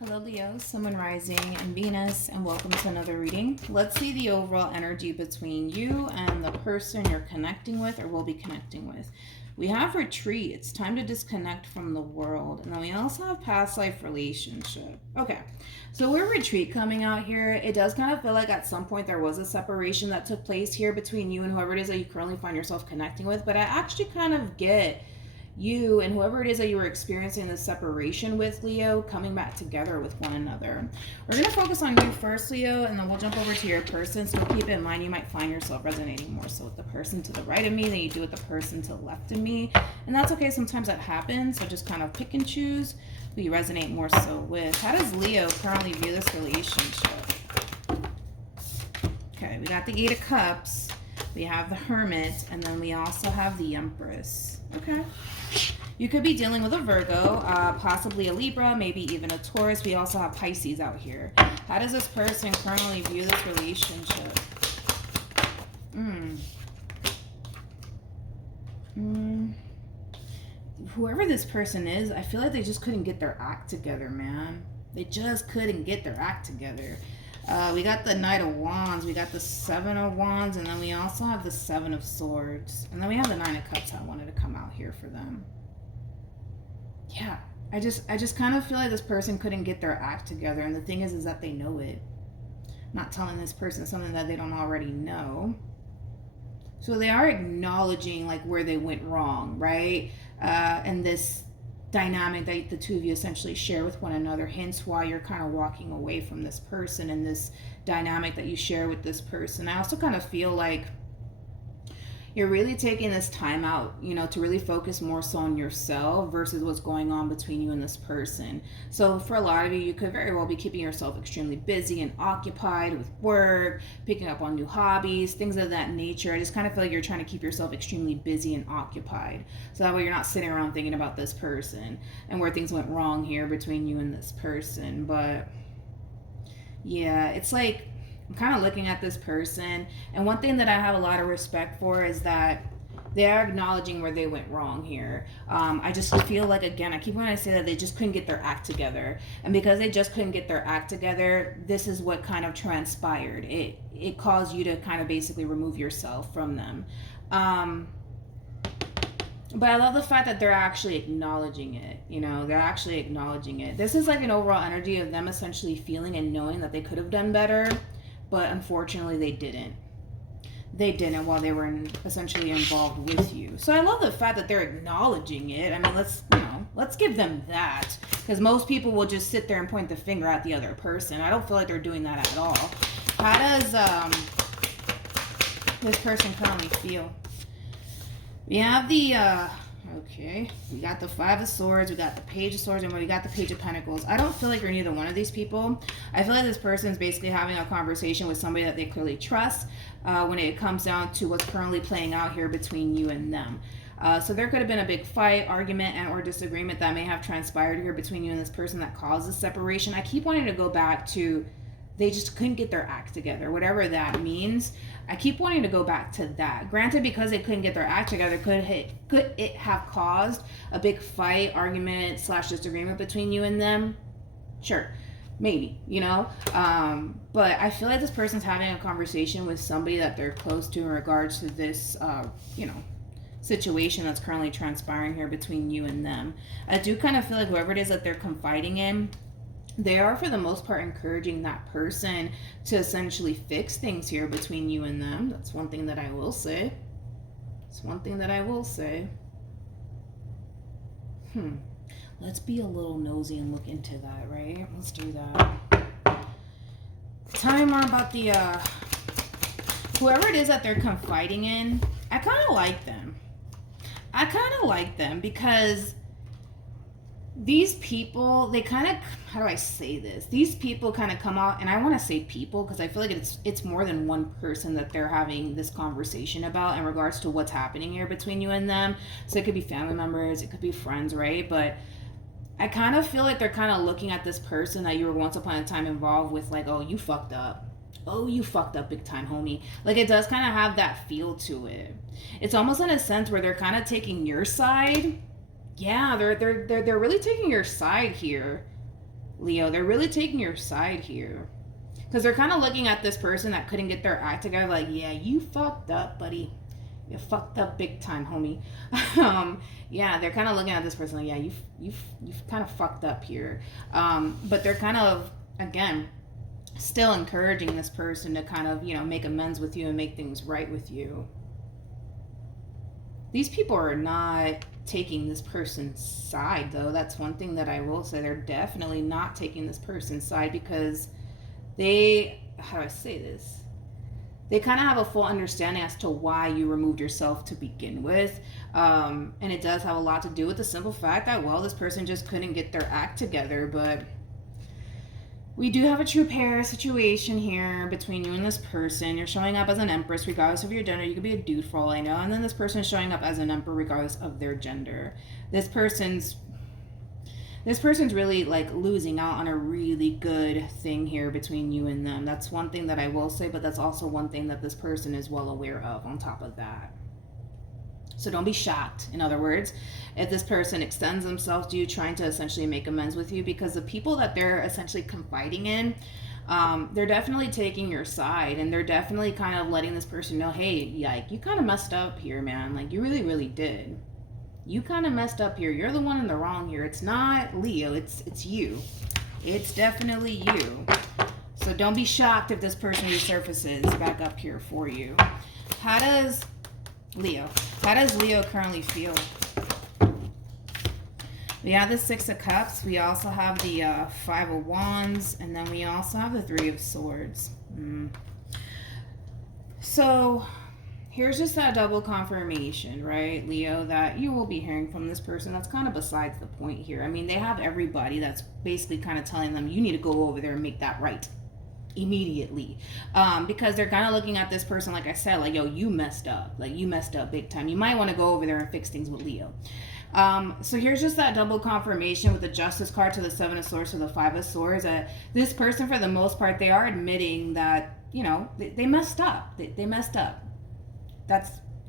Hello Leo, Sun, Moon, Rising, and Venus, and welcome to another reading. Let's see the overall energy between you and the person you're connecting with or will be connecting with. We have retreat. It's time to disconnect from the world. And then we also have past life relationship. Okay, so we're retreat coming out here. It does kind of feel like at some point there was a separation that took place here between you and whoever it is that you currently find yourself connecting with. But I actually kind of get you and whoever it is that you were experiencing this separation with, Leo, coming back together with one another. We're going to focus on you first, Leo, and then we'll jump over to your person. So keep in mind, you might find yourself resonating more so with the person to the right of me than you do with the person to the left of me. And that's okay. Sometimes that happens. So just kind of pick and choose who you resonate more so with. How does Leo currently view this relationship? Okay, we got the Eight of Cups. We have the Hermit. And then we also have the Empress. Okay. You could be dealing with a Virgo, possibly a Libra, maybe even a Taurus. We also have Pisces out here. How does this person currently view this relationship? Whoever this person is, I feel like they just couldn't get their act together, man. They just couldn't get their act together. We got the Knight of Wands, we got the Seven of Wands, and then we also have the Seven of Swords. And then we have the Nine of Cups that wanted to come out here for them. Yeah, I just kind of feel like this person couldn't get their act together. And the thing is that they know it. I'm not telling this person something that they don't already know. So they are acknowledging like where they went wrong, right? And this dynamic that the two of you essentially share with one another, hence why you're kind of walking away from this person and this dynamic that you share with this person. I also kind of feel like you're really taking this time out, you know, to really focus more so on yourself versus what's going on between you and this person. So for a lot of you, you could very well be keeping yourself extremely busy and occupied with work, picking up on new hobbies, things of that nature. I just kind of feel like you're trying to keep yourself extremely busy and occupied. So that way you're not sitting around thinking about this person and where things went wrong here between you and this person. But yeah, it's like, I'm kind of looking at this person, and one thing that I have a lot of respect for is that they are acknowledging where they went wrong here. I just feel like, again, I keep wanting to say that they just couldn't get their act together. And because they just couldn't get their act together, this is what kind of transpired. It caused you to kind of basically remove yourself from them. But I love the fact that they're actually acknowledging it. You know, they're actually acknowledging it. This is like an overall energy of them essentially feeling and knowing that they could have done better. But unfortunately, they didn't. They didn't while they were essentially involved with you. So I love the fact that they're acknowledging it. I mean, let's give them that. Because most people will just sit there and point the finger at the other person. I don't feel like they're doing that at all. How does this person currently feel? We have the okay, we got the Five of Swords, we got the Page of Swords, and we got the Page of Pentacles. I don't feel like you're neither one of these people. I feel like this person's basically having a conversation with somebody that they clearly trust when it comes down to what's currently playing out here between you and them. So there could have been a big fight, argument, and or disagreement that may have transpired here between you and this person that caused this separation. I keep wanting to go back to they just couldn't get their act together, whatever that means. I keep wanting to go back to that. Granted, because they couldn't get their act together, could it have caused a big fight, argument / disagreement between you and them? Sure, maybe, you know. But I feel like this person's having a conversation with somebody that they're close to in regards to this, you know, situation that's currently transpiring here between you and them. I do kind of feel like whoever it is that they're confiding in, they are, for the most part, encouraging that person to essentially fix things here between you and them. That's one thing that I will say. It's one thing that I will say. Let's be a little nosy and look into that, right? Let's do that. Tell me more about the, whoever it is that they're confiding in. I kind of like them. I kind of like them because these people, they kind of, how do I say this? These people kind of come out, and I want to say people because I feel like it's more than one person that they're having this conversation about in regards to what's happening here between you and them. So it could be family members, it could be friends, right? But I kind of feel like they're kind of looking at this person that you were once upon a time involved with like, oh, you fucked up. Oh, you fucked up big time, homie. Like, it does kind of have that feel to it. It's almost in a sense where they're kind of taking your side. Yeah, they're really taking your side here. Leo. They're really taking your side here. Because they're kind of looking at this person that couldn't get their act together like, yeah, you fucked up, buddy. You fucked up big time, homie. Yeah, they're kind of looking at this person like, yeah, you've kind of fucked up here. But they're kind of, again, still encouraging this person to kind of, make amends with you and make things right with you. These people are not taking this person's side, though. That's one thing that I will say. They're definitely not taking this person's side because they, how do I say this? They kind of have a full understanding as to why you removed yourself to begin with. And it does have a lot to do with the simple fact that, well, this person just couldn't get their act together. But we do have a true pair situation here between you and this person. You're showing up as an empress regardless of your gender. You could be a dude for all I know. And then this person is showing up as an emperor regardless of their gender. This person's really like losing out on a really good thing here between you and them. That's one thing that I will say, but that's also one thing that this person is well aware of on top of that. So don't be shocked, in other words, if this person extends themselves to you trying to essentially make amends with you, because the people that they're essentially confiding in, they're definitely taking your side, and they're definitely kind of letting this person know, hey, like, you kind of messed up here, man. Like, you really, really did. You kind of messed up here. You're the one in the wrong here. It's not Leo. It's you. It's definitely you. So don't be shocked if this person resurfaces back up here for you. How does Leo currently feel? We have the Six of Cups. We also have the Five of Wands. And then we also have the Three of Swords. So here's just that double confirmation, right, Leo, that you will be hearing from this person. That's kind of besides the point here. I mean, they have everybody that's basically kind of telling them, you need to go over there and make that right immediately. Because they're kind of looking at this person, like I said, like, yo, you messed up. Like, you messed up big time. You might want to go over there and fix things with Leo. So here's just that double confirmation with the Justice card to the Seven of Swords to the Five of Swords. This person, for the most part, they are admitting that, they messed up. They messed up.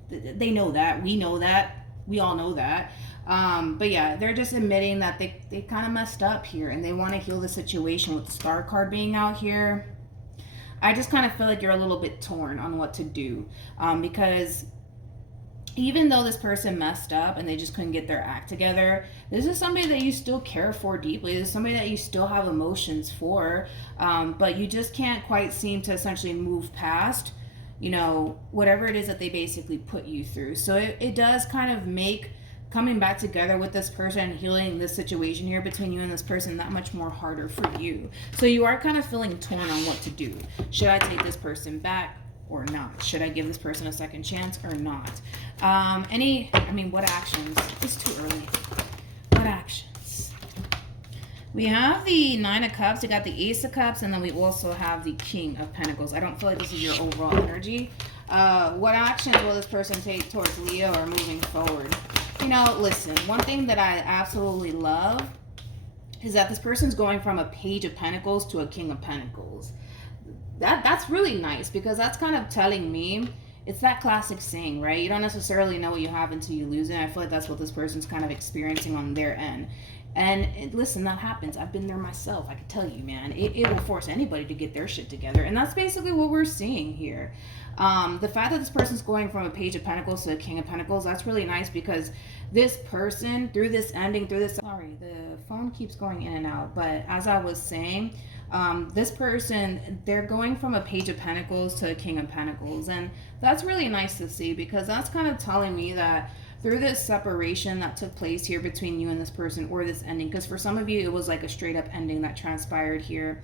They know that. We know that. We all know that. But yeah, they're just admitting that they kind of messed up here and they want to heal the situation with the Star card being out here. I just kind of feel like you're a little bit torn on what to do. Because even though this person messed up and they just couldn't get their act together, this is somebody that you still care for deeply. This is somebody that you still have emotions for. But you just can't quite seem to essentially move past whatever it is that they basically put you through. So it does kind of make coming back together with this person and healing this situation here between you and this person that much more harder for you. So you are kind of feeling torn on what to do. Should I take this person back or not? Should I give this person a second chance or not? What actions? It's too early. What actions? We have the Nine of Cups, we got the Ace of Cups, and then we also have the King of Pentacles. I don't feel like this is your overall energy. What actions will this person take towards Leo or moving forward? Listen, one thing that I absolutely love is that this person's going from a Page of Pentacles to a King of Pentacles. That's really nice, because that's kind of telling me, it's that classic saying, right? You don't necessarily know what you have until you lose it. I feel like that's what this person's kind of experiencing on their end. And listen, that happens. I've been there myself. I can tell you, man, it will force anybody to get their shit together. And that's basically what we're seeing here. The fact that this person's going from a Page of Pentacles to a King of Pentacles, that's really nice, because this person, through this ending, sorry, the phone keeps going in and out. But as I was saying, this person, they're going from a Page of Pentacles to a King of Pentacles. And that's really nice to see, because that's kind of telling me that through this separation that took place here between you and this person, or this ending, because for some of you, it was like a straight up ending that transpired here.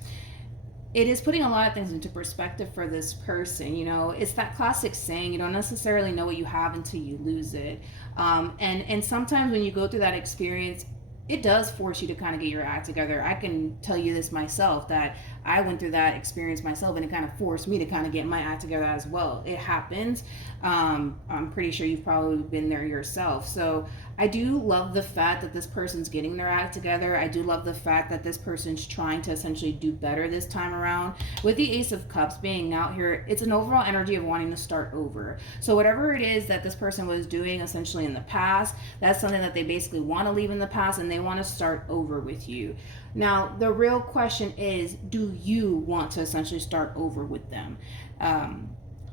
It is putting a lot of things into perspective for this person. It's that classic saying, you don't necessarily know what you have until you lose it. And sometimes when you go through that experience, it does force you to kind of get your act together. I can tell you this myself, that I went through that experience myself, and it kind of forced me to kind of get my act together as well. It happens. I'm pretty sure you've probably been there yourself. So I do love the fact that this person's getting their act together. I do love the fact that this person's trying to essentially do better this time around. With the Ace of Cups being out here, it's an overall energy of wanting to start over. So whatever it is that this person was doing essentially in the past, that's something that they basically want to leave in the past and they want to start over with you. Now, the real question is, do you want to essentially start over with them?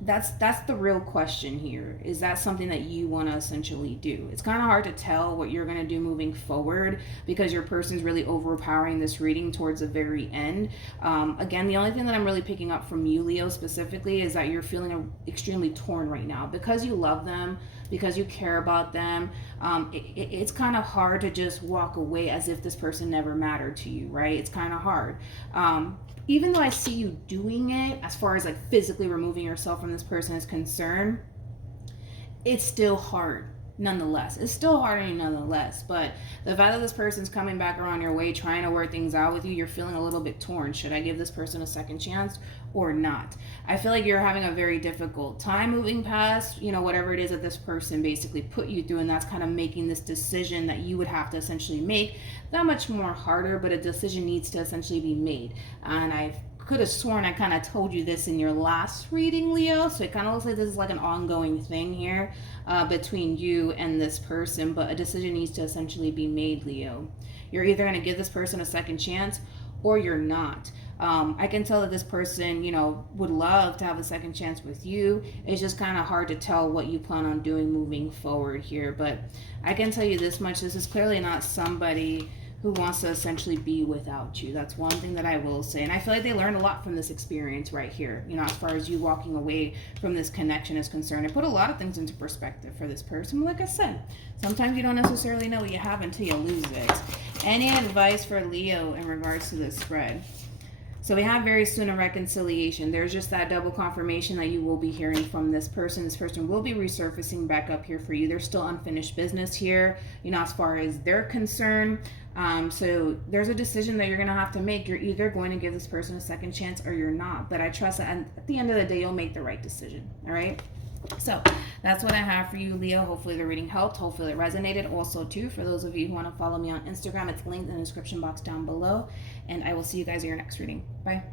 That's the real question here. Is that something that you want to essentially do? It's kind of hard to tell what you're going to do moving forward because your person's really overpowering this reading towards the very end. Again, the only thing that I'm really picking up from you, Leo, specifically is that you're feeling extremely torn right now because you love them, because you care about them. It's kind of hard to just walk away as if this person never mattered to you, right? It's kind of hard. Even though I see you doing it, as far as like physically removing yourself from this person is concerned, it's still hard nonetheless. It's still hard on you nonetheless. But the fact that this person's coming back around your way, trying to work things out with you, you're feeling a little bit torn. Should I give this person a second chance or not? I feel like you're having a very difficult time moving past, whatever it is that this person basically put you through, and that's kind of making this decision that you would have to essentially make that much more harder, but a decision needs to essentially be made. And I could have sworn I kind of told you this in your last reading, Leo, so it kind of looks like this is like an ongoing thing here between you and this person, but a decision needs to essentially be made, Leo. You're either going to give this person a second chance or you're not. I can tell that this person, would love to have a second chance with you. It's just kind of hard to tell what you plan on doing moving forward here, but I can tell you this much. This is clearly not somebody who wants to essentially be without you. That's one thing that I will say. And I feel like they learned a lot from this experience right here, as far as you walking away from this connection is concerned. It put a lot of things into perspective for this person. Like I said, sometimes you don't necessarily know what you have until you lose it. Any advice for Leo in regards to this spread? So we have very soon a reconciliation. There's just that double confirmation that you will be hearing from this person. This person will be resurfacing back up here for you. There's still unfinished business here, as far as they're concerned. So there's a decision that you're going to have to make. You're either going to give this person a second chance or you're not. But I trust that at the end of the day, you'll make the right decision. All right? So that's what I have for you, Leo. Hopefully the reading helped. Hopefully it resonated. Also, too, for those of you who want to follow me on Instagram, it's linked in the description box down below. And I will see you guys in your next reading. Bye.